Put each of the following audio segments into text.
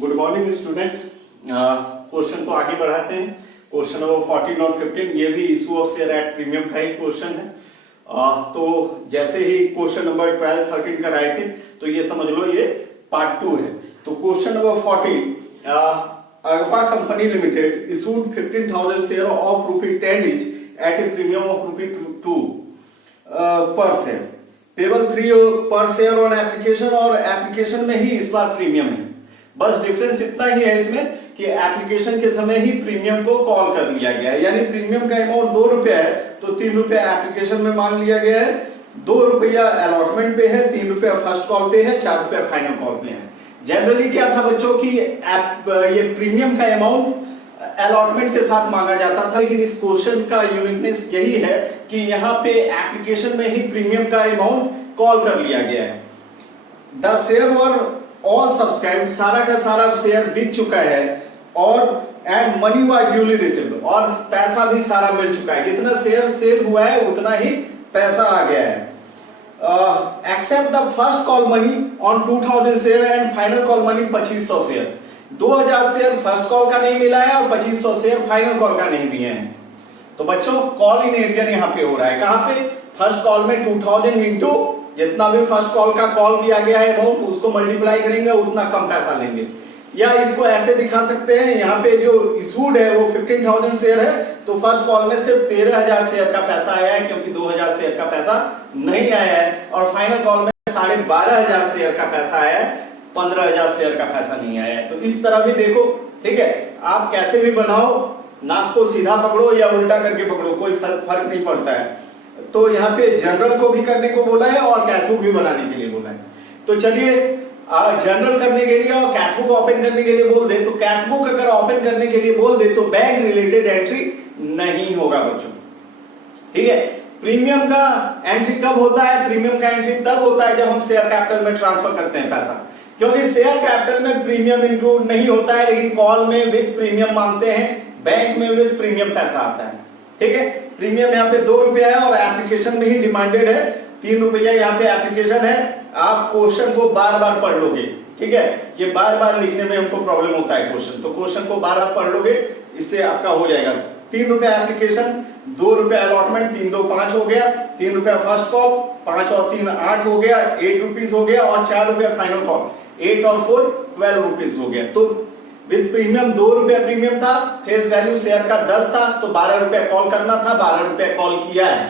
Good morning students. Question को आगे बढ़ाते हैं। क्वेश्चन नंबर 14 और 15 ये भी issue of share at premium का ही क्वेश्चन है। तो जैसे ही क्वेश्चन नंबर 12 13 कराए थे तो ये समझ लो ये पार्ट 2 है। तो question number 14, Agfa company limited issued 15,000 share of ₹10 each at a premium of ₹2 per share, payable 3 per share on application, और एप्लीकेशन में ही इस बार प्रीमियम है। बस डिफरेंस इतना ही है इसमें कि एप्लीकेशन के समय ही प्रीमियम को कॉल कर लिया गया है, यानी प्रीमियम का अमाउंट ₹2 है तो ₹3 एप्लीकेशन में मान लिया गया है, ₹2 अलॉटमेंट पे है, ₹3 फर्स्ट कॉल पे है, ₹4 फाइनल कॉल पे है। जनरली क्या था बच्चों की ये प्रीमियम का अमाउंट अलॉटमेंट के साथ मांगा जाता था, लेकिन इस क्वेश्चन का यूनिकनेस यही है कि यहाँ पे एप्लीकेशन में ही प्रीमियम का अमाउंट कॉल कर लिया गया है। The share were all subscribe, सारा का सारा शेयर बिक चुका है, और and money was duly received, और पैसा भी सारा मिल चुका है। जितना शेयर सेल हुआ है उतना ही पैसा आ गया है। Except the first call money on 2000 share and final call money 2500 share. 2000 share first call का नहीं मिला है और 2500 शेयर फाइनल कॉल का नहीं दिए हैं। तो बच्चों कॉल इन एरियर यहाँ पे हो रहा है। कहां पे? फर्स्ट कॉल में 2000 इंटू जितना भी फर्स्ट कॉल का कॉल किया गया है अमाउंट उसको मल्टीप्लाई करेंगे, उतना कम पैसा लेंगे। या इसको ऐसे दिखा सकते हैं, यहाँ पे जो इशूड है वो 15,000 शेयर है, तो फर्स्ट कॉल में सिर्फ 13,000 शेयर का पैसा आया है, क्योंकि 2,000 शेयर का पैसा नहीं आया है, और फाइनल कॉल में 12,500 शेयर का पैसा आया है, 15,000 शेयर का पैसा नहीं आया है। तो इस तरह भी देखो, ठीक है, आप कैसे भी बनाओ, नाक को सीधा पकड़ो या उल्टा करके पकड़ो, कोई फर्क नहीं पड़ता है। तो यहाँ पे जनरल को भी करने को बोला है और कैश बुक भी बनाने के लिए बोला है। तो चलिए जनरल करने के लिए और कैश बुक ओपन करने के लिए बोल दे, तो कैश बुक अगर ओपन करने के लिए बोल दे तो बैंक रिलेटेड एंट्री नहीं होगा बच्चों, ठीक है। प्रीमियम का एंट्री कब होता है? प्रीमियम का एंट्री तब होता है जब हम शेयर कैपिटल में ट्रांसफर करते हैं पैसा, क्योंकि शेयर कैपिटल में प्रीमियम इंक्लूड नहीं होता है, लेकिन कॉल में विद प्रीमियम मांगते हैं, बैंक में विद प्रीमियम पैसा आता है, ठीक है। प्रीमियम यहाँ पे ₹2 है और एप्लीकेशन में ही डिमांडेड है ₹3 यहाँ पे एप्लीकेशन है। आप क्वेश्चन को बार बार पढ़ लोगे, ठीक है, ये बार बार लिखने में हमको प्रॉब्लम होता है क्वेश्चन, तो क्वेश्चन को बार बार पढ़ लोगे, इससे आपका हो जाएगा। ₹3 एप्लीकेशन, ₹2 अलॉटमेंट, 3 2 5 हो गया, ₹3 फर्स्ट कॉल, 5 और 3 8 हो गया, ₹8 हो गया, और ₹4 फाइनल कॉल, 8 और 4 ₹12 हो गया। तो विद प्रीमियम ₹2 प्रीमियम था, फेस वैल्यू शेयर का 10 था, तो ₹12 कॉल करना था, ₹12 कॉल किया है,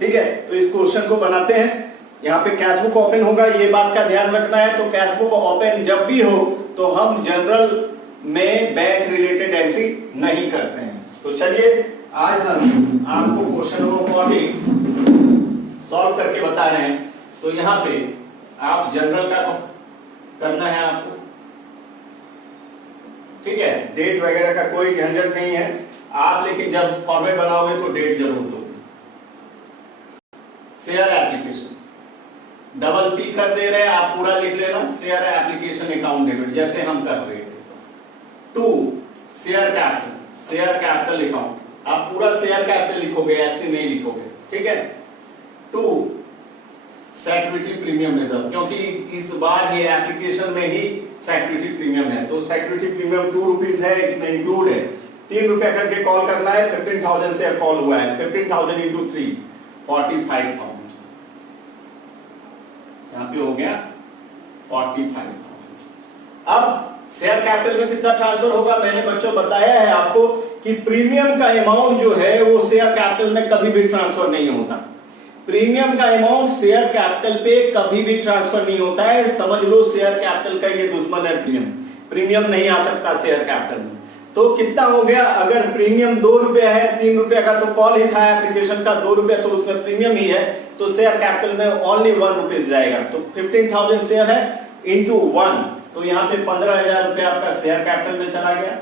ठीक है। तो इस क्वेश्चन को बनाते हैं। यहाँ पे कैश बुक ओपन होगा, ये बात का ध्यान रखना है। तो कैश बुक ओपन जब भी हो तो हम जनरल में बैंक रिलेटेड एंट्री नहीं करते हैं। तो चलिए आज हम आपको क्वेश्चन नंबर 14 सॉल्व करके बता रहे हैं। तो यहाँ पे आप जनरल का करना है आपको, ठीक है, डेट वगैरह का कोई झंझट नहीं है आप, लेकिन जब फॉर्मेट बनाओगे तो डेट जरूर दोगे। शेयर एप्लीकेशन डबल पी कर दे रहे हैं, आप पूरा लिख लेना, शेयर एप्लीकेशन अकाउंट डेबिट, जैसे हम कर रहे थे। 2 शेयर कैपिटल अकाउंट, आप पूरा शेयर कैपिटल लिखोगे, ऐसे नहीं लिखोगे, ठीक है। 2 सिक्योरिटी प्रीमियम रिजर्व, क्योंकि इस बार ये एप्लीकेशन में ही सिक्योरिटी प्रीमियम है, तो सिक्योरिटी प्रीमियम ₹2 है, इसमें इंक्लूड है। ₹3 करके कॉल करना है, 15,000 से कॉल हुआ है, 15,000 इंटू 3 45,000, यहाँ पे हो गया 45,000। अब शेयर कैपिटल में कितना ट्रांसफर होगा? मैंने बच्चों बताया है आपको कि प्रीमियम का अमाउंट जो है वो शेयर कैपिटल में कभी भी ट्रांसफर नहीं होता। प्रीमियम का अमाउंट शेयर कैपिटल पे कभी भी ट्रांसफर नहीं होता है, समझ लो शेयर कैपिटल का ये दुश्मन है प्रीमियम नहीं आ सकता शेयर कैपिटल में। तो कितना हो गया? अगर प्रीमियम ₹2 है, ₹3 का तो कॉल ही था एप्लीकेशन का, ₹2 तो उसमें प्रीमियम ही है, तो शेयर कैपिटल में ओनली ₹1 जाएगा। तो 15,000 शेयर है इंटू 1, तो यहाँ पे ₹15,000 आपका शेयर कैपिटल में चला गया,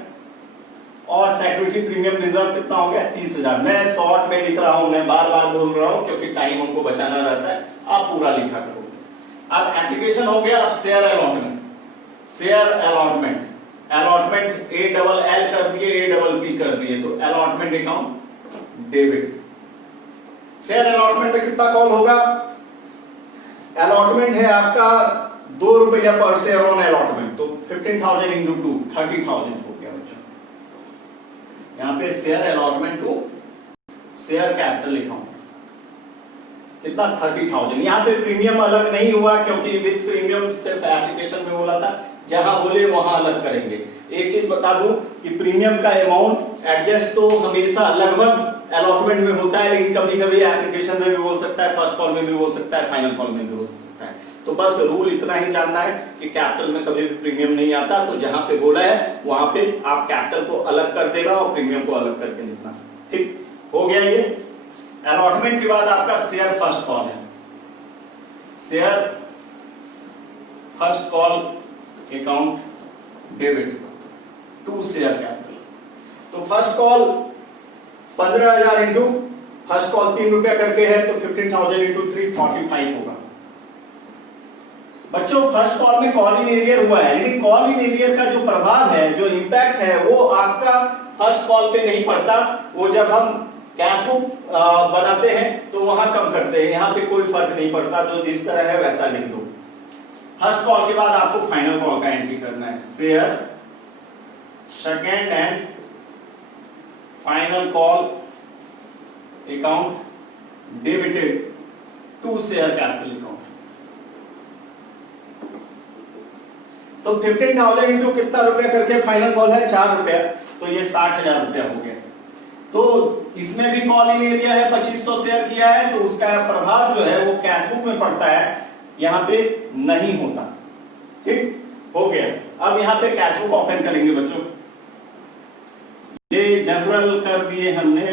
और सिक्योरिटी प्रीमियम रिजर्व कितना हो गया? 30,000। मैं शॉर्ट में लिख रहा हूं, मैं बार बार बोल रहा हूं क्योंकि टाइम हमको बचाना रहता है, आप पूरा लिखा करो। अब एप्लीकेशन हो गया, अब शेयर अलॉटमेंट ALL कर दिए, APP कर दिए, तो allotment account debit. Share allotment में कितना कॉल होगा? अलॉटमेंट है आपका ₹2 पर शेयर ऑन अलॉटमेंट, तो 15,000 इंटू 2 30,000 हो गया बच्चों। यहाँ पे share allotment to share capital account कितना 30,000। यहाँ पे प्रीमियम अलग नहीं हुआ क्योंकि विद प्रीमियम सिर्फ एप्लीकेशन में बोला था, जहां बोले वहां अलग करेंगे। एक चीज बता दूं कि प्रीमियम का अमाउंट एडजस्ट तो हमेशा लगभग अलॉटमेंट में होता है, लेकिन कभी कभी एप्लीकेशन में भी बोल सकता है, फर्स्ट कॉल में भी बोल सकता है, फाइनल कॉल में भी बोल सकता है। तो बस रूल इतना ही जानना है कि कैपिटल में कभी भी प्रीमियम नहीं आता, तो जहां पे बोला है वहां पे आप कैपिटल को अलग कर देना और प्रीमियम को अलग करके लिखना। ठीक हो गया ये। अलॉटमेंट के बाद आपका शेयर फर्स्ट कॉल है, share first call account debit to share capital. तो first call 15,000 into first call ₹3 करके है, तो 15,000 इंटू 3 45 होगा। बच्चों फर्स्ट कॉल में कॉल इन एरियर हुआ है, लेकिन कॉल इन एरियर का जो प्रभाव है, जो इंपैक्ट है, वो आपका फर्स्ट कॉल पे नहीं पड़ता। वो जब हम कैश बुक बनाते हैं तो वहां कम करते हैं, यहाँ पे कोई फर्क नहीं पड़ता, जो जिस तरह है वैसा लिख दो। फर्स्ट कॉल के बाद आपको फाइनल कॉल का एंट्री करना है, share second and final call account debited to share capital account. तो 15,000 इंटू कितना रुपया करके फाइनल कॉल है ₹4, तो ये 60,000 रुपया हो गया। तो इसमें भी कॉल इन एरिया है, 2500 शेयर किया है, तो उसका प्रभाव जो है वो कैश बुक में पड़ता है, यहाँ पे नहीं होता। ठीक हो गया। अब यहाँ पे कैश बुक ओपन करेंगे बच्चों। ये जनरल कर दिए हमने,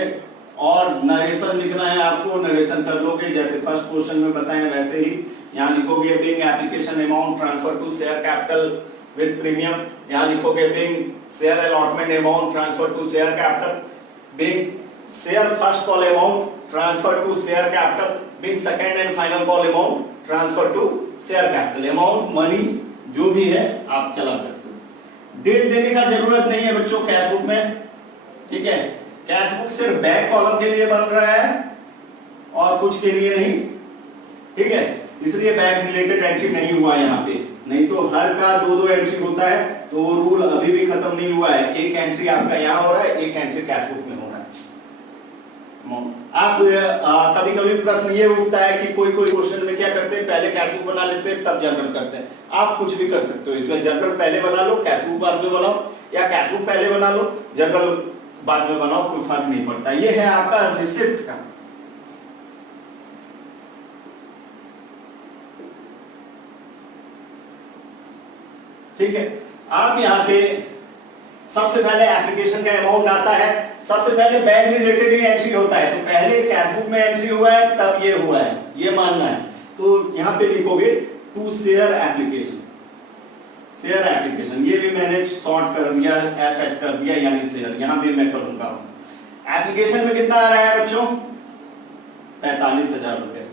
और नरेशन लिखना है आपको, नरेशन कर लोगे जैसे फर्स्ट क्वेश्चन में बताएं वैसे ही। यहाँ लिखोगे being application amount transfer to share capital with premium, यहाँ लिखोगे being share allotment amount transfer to share capital, being share first call amount transfer to share capital, being second and final call amount transfer to share capital. Amount money जो भी है आप चला सकते हो। Date देने का जरूरत नहीं है बच्चों कैश बुक में, ठीक है। कैश बुक सिर्फ बैक कॉलम के लिए बन रहा है और कुछ के लिए नहीं, ठीक है। इसलिए बैंक रिलेटेड एंट्री नहीं हुआ यहाँ पे, नहीं तो हर का 2-2 एंट्री होता है, तो वो रूल अभी भी खत्म नहीं हुआ है। एक एंट्री आपका यहाँ हो रहा है, एक एंट्री कैश बुक में हो रहा है। आप कभी कभी प्रश्न ये उठता है कि कोई क्वेश्चन में क्या करते हैं, पहले कैश बुक बना लेते हैं तब जनरल करते हैं। आप कुछ भी कर सकते हो इसमें, जनरल पहले बना लो, कैश बुक बाद में बनाओ, या कैश बुक पहले बना लो, जनरल बाद में बनाओ, कोई फर्क नहीं पड़ता। ये है आपका रिसिप्ट का। ठीक है। आप यहाँ पे सबसे पहले एप्लीकेशन का अमाउंट आता है, सबसे पहले बैंक रिलेटेड ही एंट्री होता है, तो पहले कैश बुक में एंट्री हुआ है तब ये हुआ है, ये मानना है। तो यहाँ पे लिखोगे to share application, share application, ये भी मैंने शॉर्ट कर दिया, एसएच कर दिया, यानी शेयर, यहाँ भी मैं करूंगा। एप्लीकेशन में कितना आ रहा है बच्चों, 45,000 रुपए,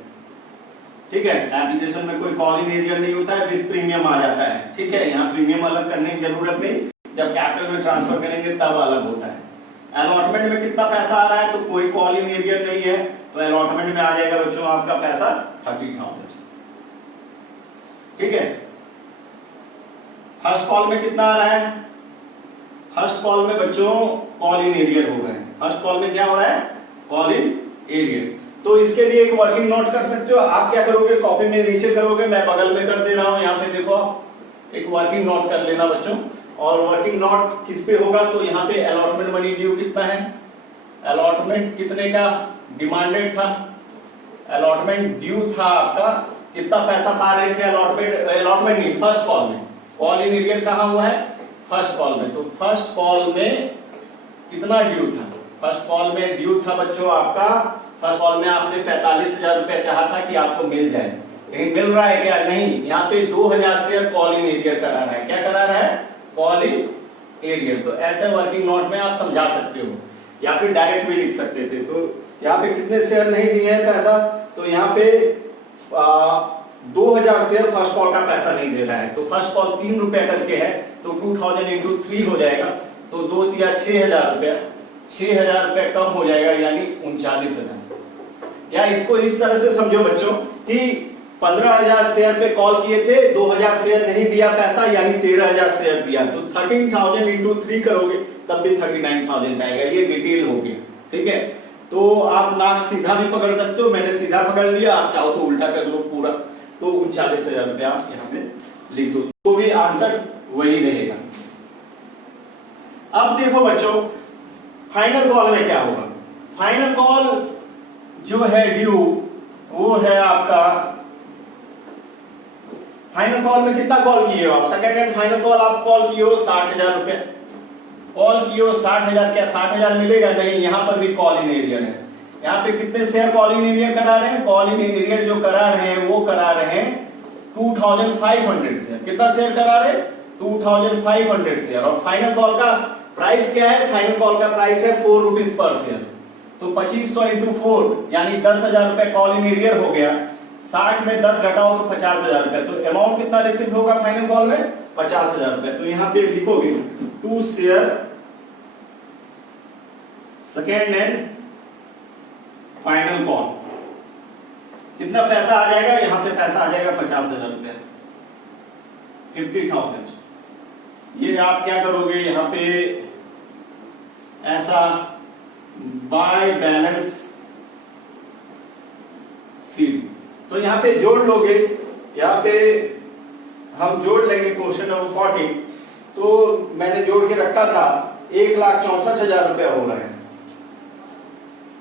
ठीक है। एप्लीकेशन में कोई कॉल इन एरियर नहीं होता है, विद प्रीमियम आ जाता है, ठीक है। यहाँ प्रीमियम अलग करने की जरूरत नहीं, जब कैपिटल में ट्रांसफर करेंगे तब अलग होता है। अलॉटमेंट में कितना पैसा आ रहा है, तो कोई कॉल इन एरियर नहीं है, तो अलॉटमेंट में आ जाएगा बच्चों आपका पैसा 30,000, ठीक है। फर्स्ट कॉल में कितना आ रहा है, फर्स्ट कॉल में बच्चों कॉल इन एरियर हो गए। फर्स्ट कॉल में क्या हो रहा है, कॉल इन एरियर। तो इसके लिए एक वर्किंग नोट कर सकते हो। आप क्या करोगे, कॉपी में नीचे करोगे, मैं बगल में कर दे रहा हूं, यहाँ पे देखो, एक वर्किंग नोट कर लेना बच्चों। और वर्किंग नोट किस पे होगा, तो यहाँ पे अलॉटमेंट मनी ड्यू कितना है, अलॉटमेंट कितने का डिमांडेड था, अलॉटमेंट ड्यू था आपका, कितना पैसा पा रहे थे अलॉटमेंट नहीं, फर्स्ट कॉल में। कॉल इन एरियर कहाँ हुआ है, फर्स्ट कॉल में। तो फर्स्ट कॉल में कितना ड्यू था, फर्स्ट कॉल में ड्यू था बच्चों आपका, फर्स्ट कॉल में आपने 45,000 रुपया चाहा था कि आपको मिल जाए, लेकिन मिल रहा है क्या, नहीं। यहाँ पे 2,000 शेयर कॉल इन एरियर करा रहा है, क्या करा रहा है, कॉल इन एरियर। तो ऐसे वर्किंग नोट में आप समझा सकते हो, या फिर डायरेक्ट भी लिख सकते थे। तो यहाँ पे कितने शेयर नहीं दिए हैं पैसा, तो यहाँ पे 2,000 शेयर फर्स्ट कॉल का पैसा नहीं दे रहा है। तो फर्स्ट कॉल ₹3 करके है, तो 2,000 इंटू 3 हो जाएगा, तो 2 या 6,000 रुपया, 6,000 रुपया कम हो जाएगा, यानी 39,000। या इसको इस तरह से समझो बच्चों कि 15,000 शेयर पे कॉल किए थे, 2,000 शेयर नहीं दिया पैसा, यानी 13,000 शेयर दिया, तो 13,000 इंटू 3 करोगे तब भी 39,000 आएगा। ये डिटेल हो गया, ठीक है। तो आप नाक सीधा भी पकड़ सकते हो, मैंने सीधा पकड़ लिया, आप चाहो तो उल्टा कर लो पूरा, तो 39,000 रुपया आप यहाँ पे लिख दो, तो भी आंसर वही रहेगा। अब देखो बच्चों, फाइनल कॉल में क्या होगा। फाइनल कॉल जो है ड्यू, वो है आपका, फाइनल कॉल में कितना कॉल किए हो आप, सेकंड एंड फाइनल कॉल आप कॉल किए हो 60,000 रुपए कॉल किए हो। 60,000 क्या 60,000 मिलेगा? नहीं, यहां पर भी कॉल इन एरियर है। यहाँ पे कितने शेयर कॉल इन एरियर करा रहे हैं? कॉल इन एरियर जो करा रहे हैं वो करा रहे हैं 2500 शेयर। कितना शेयर करा रहे हैं? 2500 शेयर। और फाइनल कॉल का प्राइस क्या है? फाइनल कॉल का प्राइस है 4 रुपीज पर शेयर। तो 2500 इंटू 4 यानी 10,000 रुपए कॉल इन एरियर हो गया। 60 में 10 घटाओ तो 50,000 रुपए। तो अमाउंट कितना रिसीव होगा फाइनल कॉल में? 50,000 रुपए। तो यहां पे लिखोगे 2 share second and final call. कितना पैसा आ जाएगा? यहां पे पैसा आ जाएगा 50,000 रुपए, 50,000। ये आप क्या करोगे यहां पे ऐसा बाय बैलेंस शीट, तो यहां पे जोड़ लोगे। यहां पे हम जोड़ लेंगे क्वेश्चन नंबर 40। तो मैंने जोड़ के रखा था 1,64,000 रुपया हो रहा है,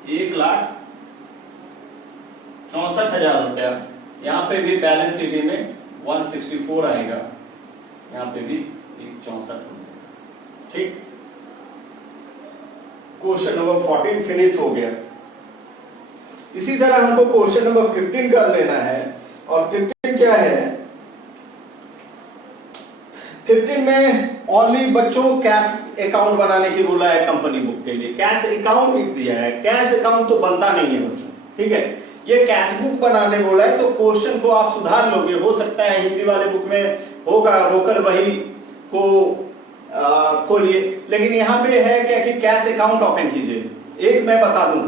1,64,000 रुपया। यहां पे भी बैलेंस शीट में 164 आएगा, यहां पे भी 164, ठीक। क्वेश्चन नंबर 14 फिनिश हो गया। इसी तरह हमको क्वेश्चन नंबर 15 कर लेना है। और 15 क्या है? 15 में ओनली बच्चों कैश अकाउंट बनाने की बोला है कंपनी बुक के लिए। कैश अकाउंट लिख दिया है, कैश अकाउंट तो बनता नहीं है बच्चों, ठीक है। ये कैश बुक बनाने बोला है, तो क्वेश्चन को आप सुधार लोगे। हो सकता है हिंदी वाले बुक में होगा रोकड़ बही को खोलिए, लेकिन यहाँ पे है क्या कि कैश अकाउंट ओपन कीजिए। एक मैं बता दूं,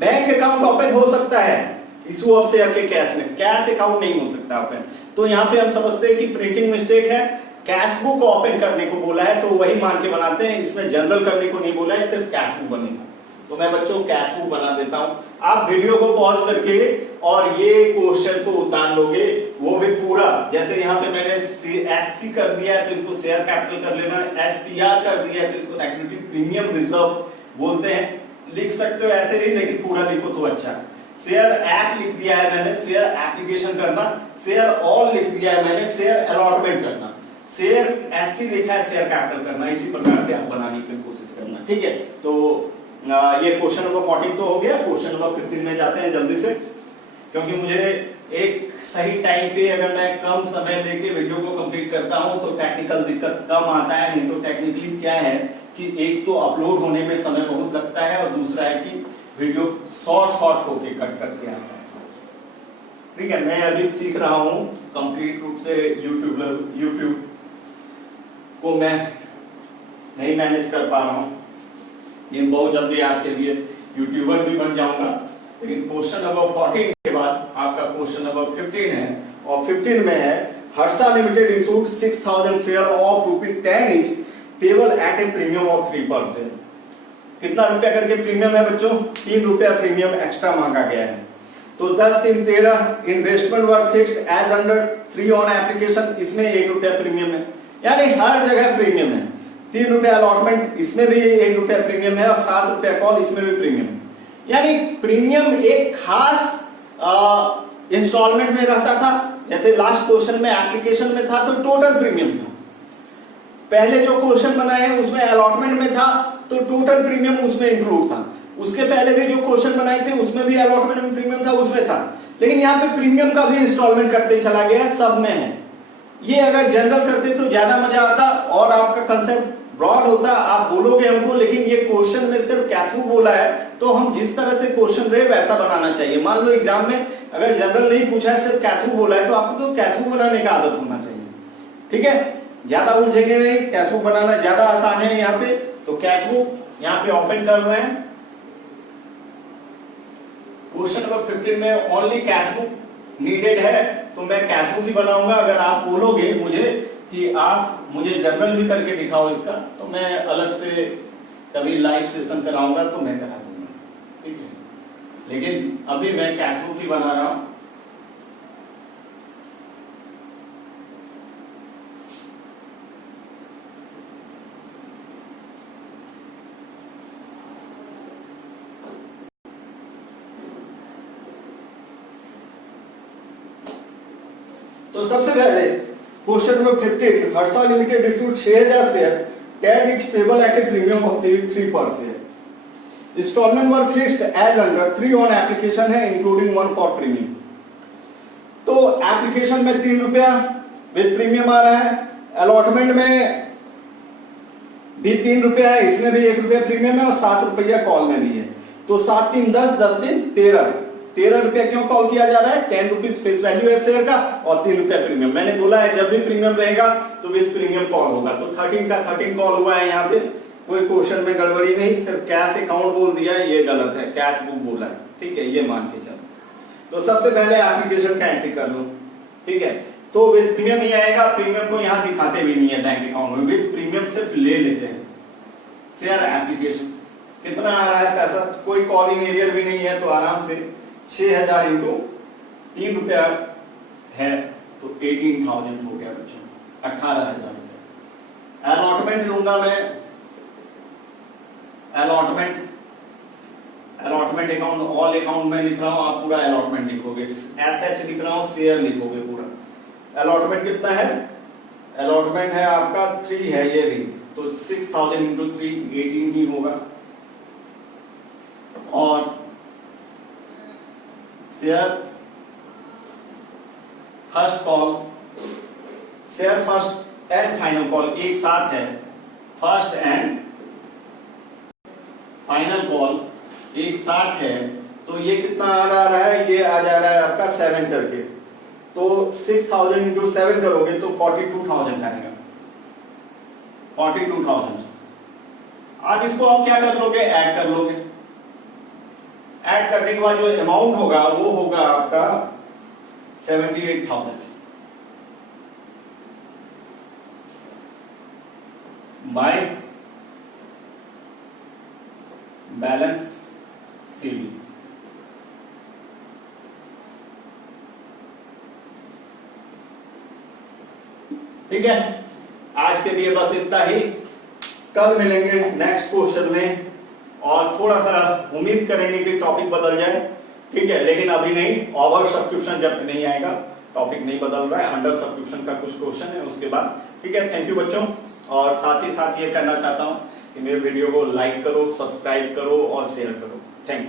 बैंक अकाउंट ओपन हो सकता है इशू ऑफ शेयर के कैश में, कैश अकाउंट नहीं हो सकता ओपन। तो यहाँ पे हम समझते हैं कि प्रिंटिंग मिस्टेक है, कैश बुक ओपन करने को बोला है तो वही मान के बनाते हैं, इसमें जनरल करने को नहीं बोला है, सिर्फ कैश बुक बनेगा। तो मैं बच्चों कैश बुक बना देता हूं, आप वीडियो को पॉज करके और ये क्वेश्चन को उतार लोगे, वो भी पूरा। जैसे यहाँ पे मैंने एससी कर दिया है तो इसको शेयर कैपिटल कर लेना, एसपीआर कर दिया है तो इसको सिक्योरिटी प्रीमियम रिजर्व बोलते हैं। लिख सकते हो ऐसे नहीं, लेकिन पूरा लिखो तो अच्छा। शेयर एक्ट लिख दिया है मैंने, शेयर एप्लीकेशन करना। शेयर ऑल लिख दिया है मैंने, शेयर अलॉटमेंट करना। शेयर एससी लिखा है, शेयर कैपिटल करना। इसी प्रकार से आप बनाने की कोशिश करना, ठीक है। तो ये क्वेश्चन नंबर 14 तो हो गया। क्वेश्चन नंबर 15 में जाते हैं जल्दी से, क्योंकि मुझे एक सही टाइम पे अगर मैं कम समय लेके वीडियो को कंप्लीट करता हूं तो टेक्निकल दिक्कत कम आता है। नहीं तो टेक्निकली क्या है कि एक तो अपलोड होने में समय बहुत लगता है और दूसरा है कि वीडियो शॉर्ट होके कट करके आता है, ठीक है। मैं अभी सीख रहा हूं कंप्लीट रूप से यूट्यूब को मैं नहीं मैनेज कर पा रहा हूं, लेकिन बहुत जल्दी आपके लिए यूट्यूबर भी बन जाऊंगा। लेकिन क्वेश्चन नंबर 14 के बाद आपका क्वेश्चन नंबर 15 है, और 15 में है Harsha Limited issued 6,000 share of ₹10 each payable at a premium of 3%। कितना रुपया करके प्रीमियम है बच्चों? 3 रुपया प्रीमियम एक्स्ट्रा मांगा गया है। तो 10 3 13 investment were fixed as under 3 on application, इसमें 1 रुपया प्रीमियम है, यानी हर जगह प्रीमियम है। 3 रुपया अलॉटमेंट, इसमें भी 1 रुपया प्रीमियम है, और 7 रुपया कॉल, इसमें भी प्रीमियम। यानी प्रीमियम एक खास इंस्टॉलमेंट में रहता था। जैसे लास्ट क्वेश्चन में एप्लीकेशन में था तो टोटल प्रीमियम था। पहले जो क्वेश्चन बनाए हैं उसमें अलॉटमेंट में था तो टोटल प्रीमियम उसमें इंक्लूड था। उसके पहले भी जो क्वेश्चन बनाए थे उसमें भी अलॉटमेंट में प्रीमियम था, उसमें था। लेकिन यहाँ पे प्रीमियम का भी इंस्टॉलमेंट करते चला गया, सब में है। ये अगर जनरल करते तो ज्यादा मजा आता और आपका कंसेप्ट ब्रॉड होता, आप बोलोगे हमको। लेकिन ये क्वेश्चन में सिर्फ कैश बुक बोला है, तो हम जिस तरह से क्वेश्चन रहे वैसा बनाना चाहिए। मान लो एग्जाम में अगर जनरल नहीं पूछा है, सिर्फ कैश बुक बोला है, तो आपको तो कैश बुक बनाने का आदत होना चाहिए, ठीक है। ज्यादा उलझेंगे नहीं, कैश बुक बनाना ज्यादा आसान है यहाँ पे। तो कैश बुक यहाँ पे ओपन कर रहे हैं। क्वेश्चन नंबर 15 में ओनली कैश बुक नीडेड है तो मैं कैश बुक ही बनाऊंगा। अगर आप बोलोगे मुझे कि आप मुझे जर्नल भी करके दिखाओ इसका, तो मैं अलग से कभी लाइव सेशन कराऊंगा तो मैं करा दूंगा, ठीक है। लेकिन अभी मैं कैश बुक ही बना रहा हूं। तो सबसे पहले question number 15, Harsha Limited issued 6000 share, can each payable at a premium of 3 per share. Installment were fixed as under 3 on application है इंक्लूडिंग 1 फॉर प्रीमियम। तो एप्लीकेशन में 3 रुपया विद प्रीमियम आ रहा है, अलॉटमेंट में भी 3 रुपया है, इसमें भी 1 रुपया प्रीमियम है और 7 रुपया कॉल में भी है। तो 7 3 10, 10 3 13 रुपया क्यों कॉल किया जा रहा है? 10 रुपीज फेस वैल्यू है शेयर का और 3 रुपया प्रीमियम। मैंने बोला है जब भी प्रीमियम रहेगा तो विद प्रीमियम कॉल होगा। तो 13 का 13 कॉल हुआ है। यहाँ पे कोई क्वेश्चन में गड़बड़ी नहीं, सिर्फ कैश अकाउंट बोल दिया है, ये गलत है, कैश बुक बोला है, ठीक है, ये मान के चलो। तो सबसे पहले एप्लीकेशन का एंट्री कर लो, ठीक है। तो विद प्रीमियम ही आएगा, प्रीमियम को यहाँ दिखाते भी नहीं है बैंक अकाउंट में, विद प्रीमियम सिर्फ ले लेते हैं। शेयर एप्लीकेशन कितना आ रहा है पैसा, कोई कॉलिंग एरियर भी नहीं है, तो आराम से 6000 इंटू 3 रुपया है तो 18,000 हो गया बच्चों, 18,000 रुपया। अलॉटमेंट लूंगा मैं, अलॉटमेंट अकाउंट, ऑल अकाउंट में लिख रहा हूं, आप पूरा अलॉटमेंट लिखोगे, एसएच लिख रहा हूं, शेयर लिखोगे पूरा। अलॉटमेंट कितना है? अलॉटमेंट है आपका 3 है ये भी, तो 6000 इंटू 3 18 ही होगा। और share first call, share first and final call एक साथ है, फर्स्ट एंड फाइनल कॉल एक साथ है, तो ये कितना आ रहा है? ये आ जा रहा है आपका 7 करके, तो 6000 इंटू 7 करोगे तो 42,000 आएगा, 42,000। आप इसको आप क्या कर लोगे? ऐड कर लोगे। ऐड करने के बाद जो अमाउंट होगा वो होगा आपका 78,000 बाय बैलेंस सीडी। ठीक है, आज के लिए बस इतना ही। कल मिलेंगे नेक्स्ट क्वेश्चन में और थोड़ा सा उम्मीद करेंगे कि टॉपिक बदल जाए, ठीक है, लेकिन अभी नहीं। ओवर सब्सक्रिप्शन जब नहीं आएगा टॉपिक नहीं बदल रहा है, अंडर सब्सक्रिप्शन का कुछ क्वेश्चन है उसके बाद, ठीक है। थैंक यू बच्चों। और साथ ही साथ ये करना चाहता हूं कि मेरे वीडियो को लाइक करो, सब्सक्राइब करो और शेयर करो। Thank you.